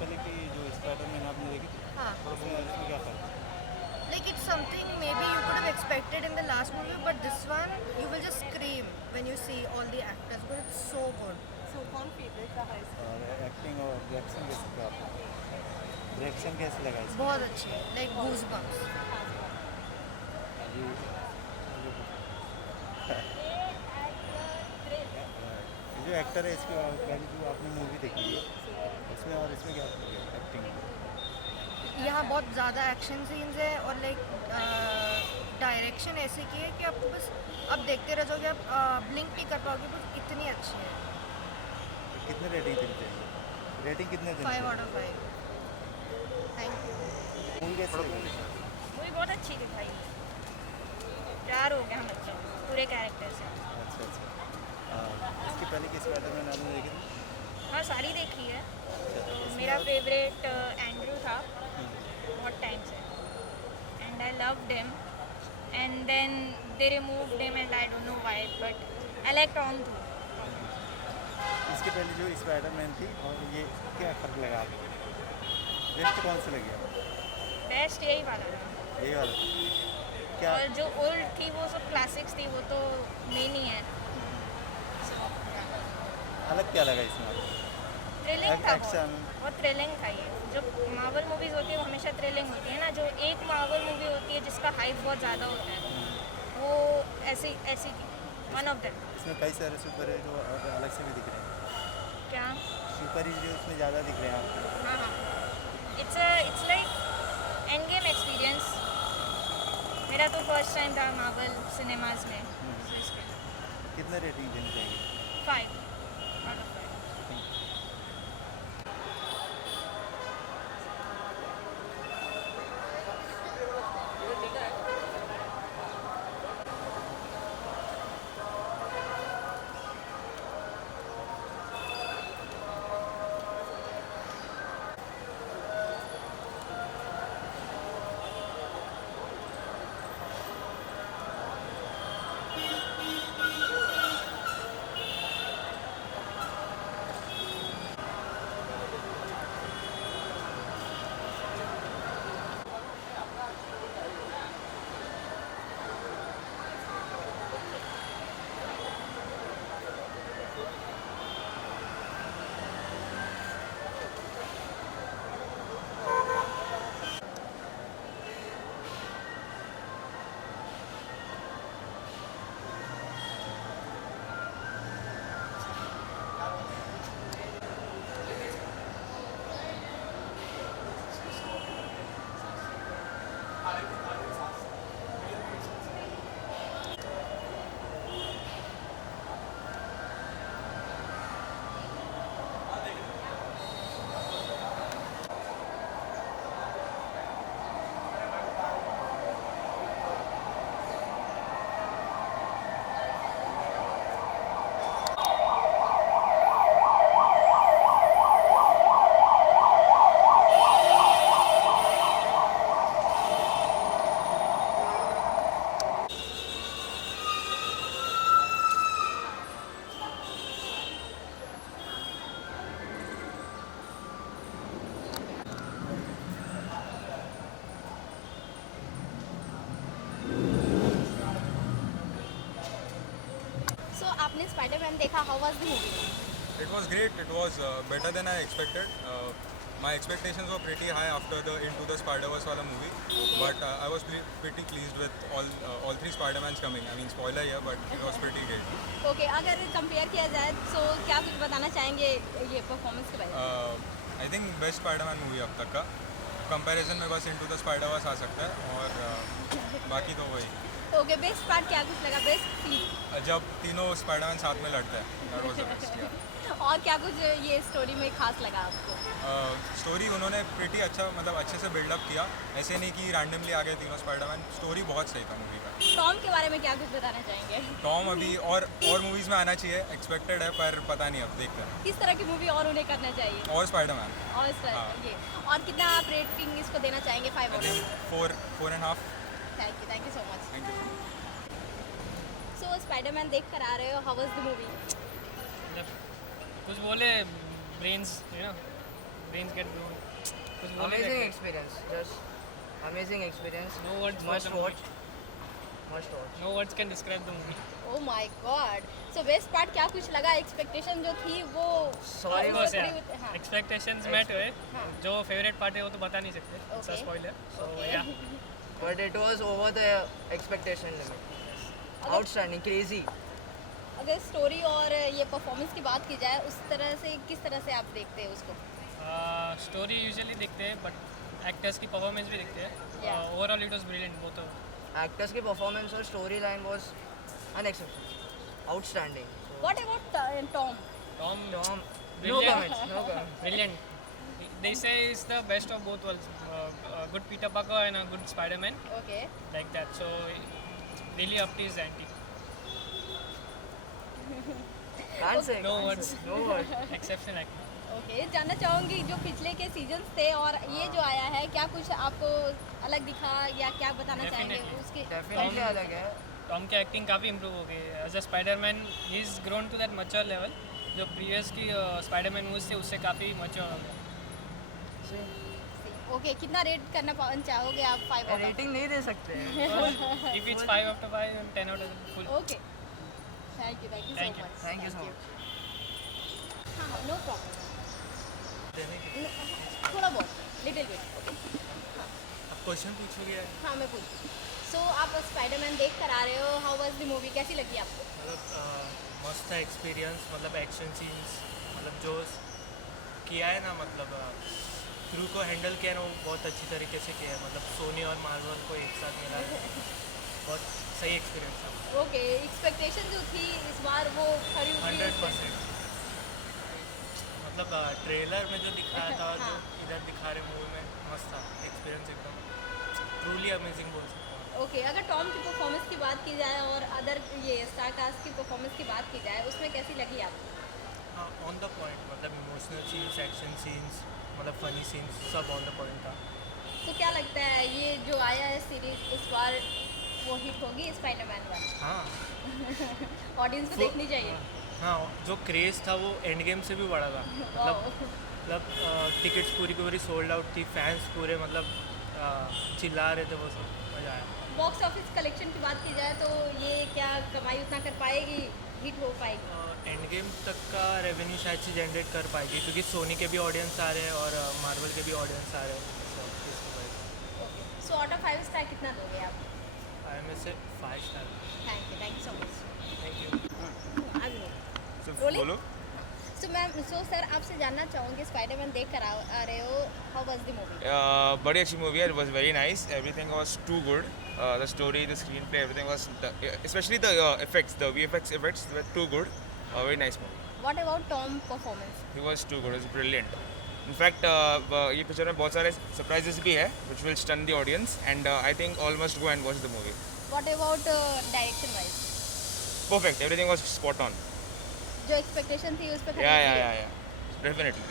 पहले की जो स्पाइडरमैन आपने देखी थी, हाँ, उसमें और इसमें क्या फ़र्क है? like it's something maybe you could have expected in the last movie, but this one you will just scream when you see all the actors because it's so good. सो कौन फेवरेट रहा इसका? और एक्टिंग और reaction कैसे थे आपको? Reaction कैसे लगा इसका? बहुत अच्छी है, like goosebumps. हाँ जी, जो ये जो एक्टर है इसकी पहले जो आपने मूवी देखी है, उसमें और इसमें क्या फ़र्क है एक्टिंग में? यहाँ बहुत ज़्यादा एक्शन सीन्स है और लाइक डायरेक्शन ऐसे की है कि आपको बस आप देखते रह जाओगे, आप ब्लिंक नहीं कर पाओगे, बस इतनी अच्छी है. तो कितने रेटिंग देनी चाहिए? रेटिंग कितने देनी 5 चाहिए? out of 5. Thank you. Movie कैसी लगी? मूवी बहुत अच्छी थी भाई, प्यार हो गया मतलब पूरे कैरेक्टर से. अच्छा अच्छा। इसके पहले की स्पाइडरमैन आपने देखी थी? हाँ सारी देखी है. अच्छा, तो इसमें मेरा और- फेवरेट एंड्रू था हम्म, बहुत टाइम से, and I loved him, and then they removed him and I don't know why, but I like Tom too. इसके पहले जो स्पाइडरमैन थी और ये क्या फ़र्क लगा आपको? बेस्ट कौन सी लगी आपको? बेस्ट यही वाला था. यही वाला क्या? और जो ओल्ड थी वो सब क्लासिक्स थी, वो तो मेन ही है. अलग क्या लगा इसमें आपको? थ्रिलिंग था, एक्शन। बहुत थ्रिलिंग था. ये जो मार्वल मूवीज़ होती है वो हमेशा थ्रिलिंग होती है ना. जो एक मार्वल मूवी होती है जिसका हाइप बहुत ज़्यादा होता है, वो ऐसी ऐसी थी, वन ऑफ देम. इसमें कई सारे सुपर हीरो और अलग से भी दिख रहे हैं। क्या? सुपर हीरो इसमें ज़्यादा दिख रहे हैं आपको? हाँ हाँ, it's like end game experience. मेरा तो फर्स्ट टाइम था मार्वल सिनेमाज में, so इसलिए कितने रेटिंग देनी चाहिए? 5. सो आपने स्पाइडरमैन देखा, how was the movie? It was great. It was better than I expected. My expectations were pretty high after the Into the Spider-Verse wala movie, but I was pretty pleased with all three Spider-Mans coming. I mean, spoiler here, but it was pretty great. Okay, अगर compare किया जाए तो क्या कुछ बताना चाहेंगे ये performance के बारे में? I think best Spider-Man movie अब तक का. कंपैरिजन में बस Into the Spider-Verse आ सकता है और बाकी तो वही. ओके, बेस्ट पार्ट क्या कुछ लगा, बेस्ट सीन? जब तीनों स्पाइडरमैन साथ में लड़ते हैं, that was the best. Yeah. और क्या कुछ ये स्टोरी में खास लगा आपको? स्टोरी उन्होंने प्रीटी अच्छा मतलब अच्छे से बिल्डअप किया. ऐसे नहीं कि रैंडमली आ गए तीनों स्पाइडरमैन. स्टोरी बहुत सही था मूवी का. टॉम के बारे में क्या कुछ बताना चाहेंगे? टॉम अभी और मूवीज़ में आना चाहिए, एक्सपेक्टेड है, पर पता नहीं, अब देखते हैं. किस तरह की मूवी और उन्हें करना चाहिए? और स्पाइडरमैन और इस तरह हाँ. ये, और कितना आप रेटिंग इसको देना चाहेंगे 5 I out think of? 4.5. Thank you so much. Thank you. So Spider-Man देख कर आ रहे हो, हाउ वाज द मूवी? कुछ बोले brains you know brains get blown. कुछ बोलने Amazing लगते हैं. experience. Just amazing experience. No words for Must the watch. movie. Must watch. No words can describe the movie. Oh my God. So best part क्या कुछ लगा? Expectation जो थी वो Sorry, Of course, पूरी yeah. हाँ. Expectations met हुए. हाँ. जो favorite part है वो तो बता नहीं सकते. It's a Okay. spoiler. So Okay. yeah. But it was over the expectation limit. अगर Outstanding, crazy. अगर स्टोरी और ये परफॉर्मेंस की बात की जाए उस तरह से किस तरह से आप देखते हैं उसको? स्टोरी यूजुअली देखते हैं बट एक्टर्स की परफॉर्मेंस भी देखते हैं. Yeah. Overall it was brilliant both. Actors की performance और story line was unexceptional. Outstanding. So, What about Tom? Tom Tom, no brilliant. comments. No comments. Brilliant. They say it's the best of both worlds. A good Peter Parker and a good Spider-Man, Okay. like that. So really upped his ante. Can't say. No can't words. say. No words. Exceptional acting. Okay जानना चाहूँगी जो पिछले के seasons थे और ये जो आया है क्या कुछ आपको अलग दिखा या क्या बताना चाहेंगे Definitely. उसके? Definitely अलग है. टॉम की एक्टिंग काफ़ी इम्प्रूव हो गई है. As a Spiderman he is grown to that mature level. जो प्रीवियस की स्पाइडरमैन मूवीज थे उससे काफ़ी मैच्योर हो गया. ओके कितना रेट करना चाहोगे आप 5 आउट Rating नहीं दे सकते हैं. If it's 5 out of 5 and 10 out of full. Okay thank you so Thank you. Much Thank you so much. हाँ हाँ नो प्रॉब्लम थोड़ा बहुत लिटिल बिट ओके आप क्वेश्चन पूछोगे? हाँ मैं पूछ सो आप स्पाइडरमैन देख कर आ रहे हो हाउ वाज द मूवी कैसी लगी आपको? मतलब मस्त था एक्सपीरियंस. मतलब एक्शन सीन्स मतलब जो किया है ना, मतलब क्रू को हैंडल किया है ना, वो बहुत अच्छी तरीके से किया है. मतलब सोनी और मार्वल को एक साथ मिला है. बहुत सही एक्सपीरियंस था. ओके एक्सपेक्टेशन जो थी इस बार वो खरी उतरी 100%. मतलब ट्रेलर में जो दिखाया था और जो इधर दिखा रहे मूवी में मस्त था. एक्सपीरियंस एकदम ट्रूली अमेजिंग बोल सकता हूँ. ओके अगर टॉम की परफॉर्मेंस की बात की जाए और अदर ये स्टार कास्ट की परफॉर्मेंस की बात की जाए उसमें कैसी लगी आपको? हाँ ऑन द पॉइंट. मतलब इमोशनल सीन्स, एक्शन सीन्स, मतलब फनी सीन्स सब ऑन द पॉइंट था. तो क्या लगता है ये जो आया है सीरीज इस बार वो हिट होगी स्पाइडरमैन वाली? हाँ ऑडियंस को देखनी चाहिए. हाँ जो क्रेज़ था वो एंड गेम से भी बड़ा था. मतलब टिकट्स पूरी की पूरी सोल्ड आउट थी. फैंस पूरे मतलब चिल्ला रहे थे. वो सब मज़ा आया. बॉक्स ऑफिस कलेक्शन की बात की जाए तो ये क्या कमाई उतना कर पाएगी, हिट हो पाएगी? एंड गेम तक का रेवेन्यू शायद से जनरेट कर पाएगी क्योंकि सोनी के भी ऑडियंस आ रहे हैं और मार्वल के भी ऑडियंस आ रहे हैं. Okay so out of 5 star कितना दोगे आप? आई में से 5 star. Thank you so much. Thank you. Rolling? बोलो. सो सर आपसे जानना चाहूँगी स्पाइडरमैन देख कर आ रहे हो हाउ वाज द मूवी? बड़ी अच्छी मूवी है. It was very nice. Everything was too good. The story, the screenplay, everything was, especially the effects, the VFX effects were too good. A very nice movie. What about Tom performance? He was too good. It was brilliant. In fact, ये picture में बहुत सारे surprises भी है, which will stun the audience, and I think all must go and watch the movie. What about direction wise? Perfect. Everything was spot on. जो expectation थी उस पर Yeah. Definitely.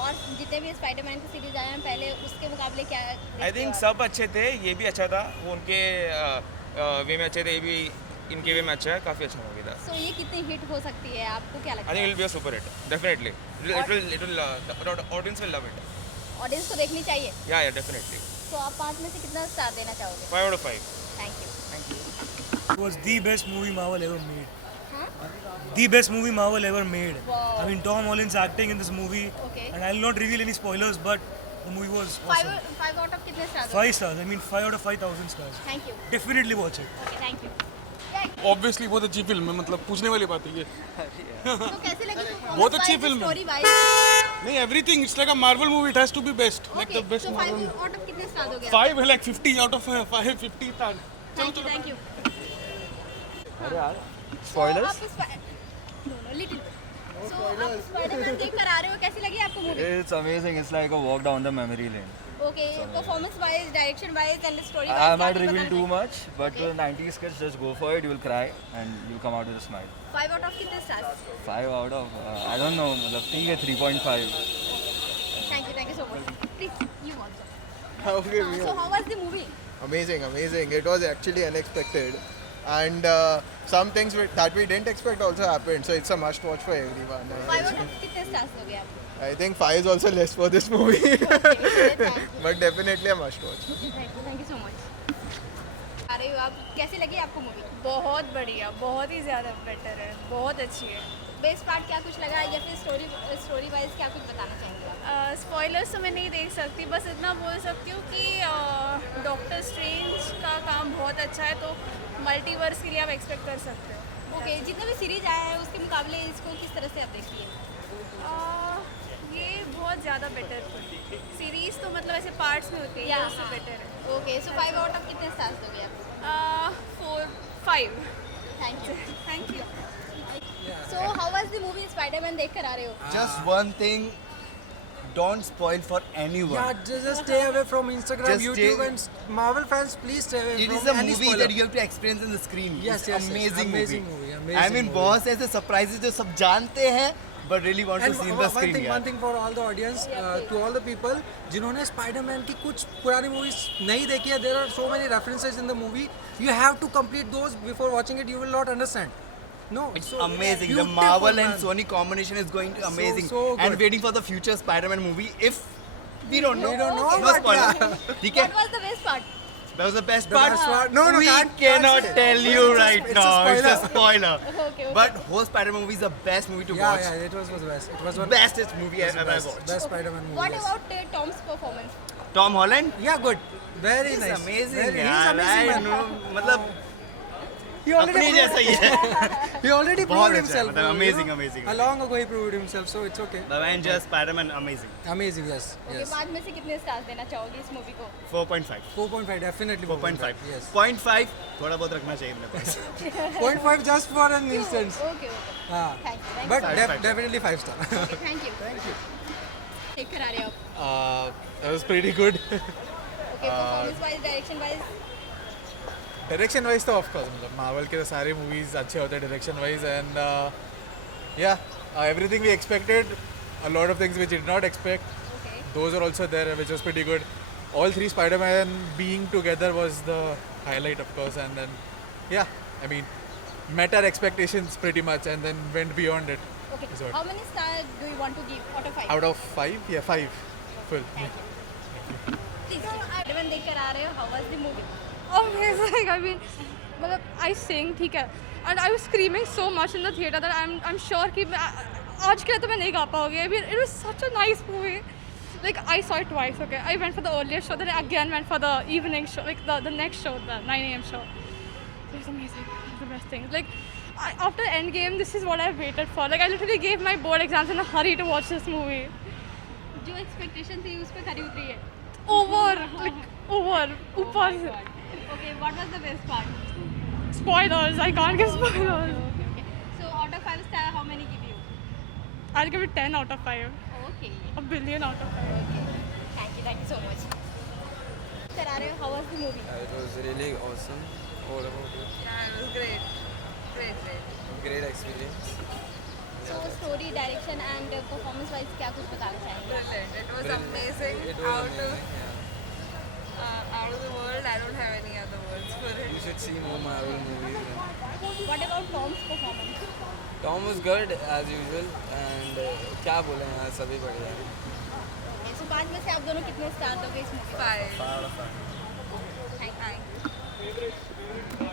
और जितने भी स्पाइडरमैन की सीरीज आए हैं पहले उसके मुकाबले क्या I think सब अच्छे थे. ये भी अच्छा था. वो उनके वे में अच्छे थे. ये भी इनके वे में अच्छा है. काफ़ी अच्छा मूवी था. सो ये कितनी हिट हो सकती है आपको क्या I लगता think it है? will be a super hit. Definitely. It will. The audience will love it. Audience को देखनी चाहिए. Yeah, definitely. तो आप 5 में से कितना स्टार देना चाहोगे? 5 out of 5. Thank you. It was the best movie Marvel ever made. Huh? The best movie Marvel ever made. Wow. I mean, Tom Holland's acting in this movie. Okay. And I'll not reveal any spoilers, but the movie was awesome. 5 out of कितने star? 5 stars. I mean, 5 out of 5,000 stars. Thank you. Definitely watch it. Okay thank you. Obviously बहुत अच्छी film है. मतलब पूछने वाली बात है ये. तो कैसे लगी बहुत अच्छी film है. Story wise? नहीं, everything it's like a Marvel movie. It has to be best. Like okay the best तो 5 मार्वल. आउट ऑफ कितने स्टार दोगे? 5 लाइक 50 आउट ऑफ 5 50 था. Thank you. अरे यार स्पॉयलर्स? Know little. सो आप स्पाइडरमैन देख कर आ रहे हो कैसी लगी आपको movie? It's amazing. It's like a walk down the memory lane. Okay performance wise, direction wise and story I wise might reveal too much, but the 90s kids just go for it. You will cry and you'll come out with a smile. 5 out of कितने stars? 5 out of I don't know. मतलब ठीक है 3.5. Thank you so much. Please you also. Okay, so how was the movie? amazing. It was actually unexpected, and some things that we didn't expect also happened. So it's a must watch for everyone. 5 out of कितने stars दोगे आप? I think 5 is also less for this movie. But definitely a must watch. Thank you so much. आ रही हो आप, कैसी लगी आपको मूवी? बहुत बढ़िया, बहुत ही ज़्यादा बेटर है, बहुत अच्छी है। बेस्ट पार्ट क्या कुछ लगा या फिर स्टोरी वाइज क्या कुछ बताना चाहेंगे आप? स्पॉयलर्स तो मैं नहीं देख सकती, बस इतना बोल सकती हूँ कि डॉक्टर स्ट्रेंज का काम बहुत अच्छा है, तो मल्टीवर्स के लिए आप एक्सपेक्ट कर सकते हो। ओके, जितने भी सीरीज आया है उसके मुकाबले इसको किस तरह से आप देखिए? ये बहुत ज़्यादा बेटर सीरीज़ तो मतलब ऐसे पार्ट्स में होती है, ये उससे बेटर है। ओके, सो 5 आउट ऑफ कितने स्टार्स दोगे आप? 4, 5। Thank you. So how was the movie Spiderman देख कर आ रहे हो? Just one thing, don't spoil for anyone. Yeah, just stay away from Instagram, Just YouTube, stay- and Marvel fans. Please stay away It from is a any movie spoiler. that you have to experience on the screen. Yes, It's yes, yes. amazing Amazing movie. movie, amazing I mean, movie. बहुत से ऐसे surprises जो सब जानते हैं, but really want to And see in the screen. one thing for all the audience, to all the people जिन्होंने Spider-Man की कुछ पुरानी movies नहीं देखी है, there are so many references in the movie. You have to complete those before watching it. You will not understand. No, It's so amazing. The beautiful, Marvel man. and Sony combination is going to be amazing. so and good. waiting for the future Spider-Man movie. If we don't know, We don't know, no but spoiler. yeah. ठीक है? What was the best part? That was the best The part. best part. No, we can't cannot say. tell you It's a- right it's a now. It's a spoiler. spoiler. Okay. But whole Spider-Man movie is the best movie to watch. Yeah, it was the best. It was one Bestest movie it was the ever best, watched. best Spider-Man movie. What yes. about Tom's performance? Tom Holland. Yeah, good. Very He's nice. amazing. Very, he's यार, amazing, I man. know, मतलब He already अपने proved- जैसा ही है. He already बहुत proved अच्छा है, himself. मतलब you amazing, know. amazing. Long ago he proved himself, so it's okay. The Avengers, Spider-Man, amazing. Amazing, yes. Okay, Yes. 5 में से कितने स्टार्स देना चाहोगे इस मूवी को? 4.5. 4.5, definitely 4.5. Yes. 0.5 थोड़ा बहुत रखना चाहिए मेरे पास. 0.5 just for an instance. Okay. हाँ. Thank But you. Five. definitely 5 star. Okay, thank you. देख कर आ रहे हो आप? That was pretty good. Okay, performance wise, direction wise. Direction wise तो of course मतलब Marvel के तो सारे movies अच्छे होते हैं direction wise and everything we expected, a lot of things which we did not expect. Okay. Those are also there, which was pretty good. All three Spider-Man being together was the highlight, of course, and then I mean, met our expectations pretty much, and then went beyond it. Okay. is what. How many stars do you want to give out of 5? Out of 5, 5 full. Please. Spider-Man देख कर आ रहे हो? How was the movie? Amazing. I mean, मतलब I sing ठीक है, and I was screaming so much in the theater that I'm sure कि आज के लिए तो मैं नहीं गा पाऊँगी. I mean, it was such a nice movie. Like I saw it twice. Okay, I went for the earlier show, then I again went for the evening show, like the next show, the 9 a.m. show. It was amazing. It was the best thing. Like after Endgame, this is what I waited for. Like I literally gave my board exams in a hurry to watch this movie. जो expectation थी उस पे खरी उतरी है. Over, ऊपर से. Okay, what was the best part? Spoilers. I can't give spoilers. Okay. So out of 5 star, how many give you? I'll give it 10 out of 5. Okay. A billion out of 5. Okay. Thank you so much. Sir, are you? How was the movie? It was really awesome. What about you? Yeah, it was great. Great. Great experience. So story, direction and performance wise क्या कुछ बताना चाहेंगे? Brilliant. It was Brilliant. amazing. It was amazing. Out of the world. I don't have any other words for it. You should see more Marvel movies. Man. What about Tom's performance? Tom was good as usual and क्या बोले यार सभी बढ़िया हैं. Okay, so 5 में से आप दोनों कितने स्टार दोगे इस मूवी को? 5. Thank you.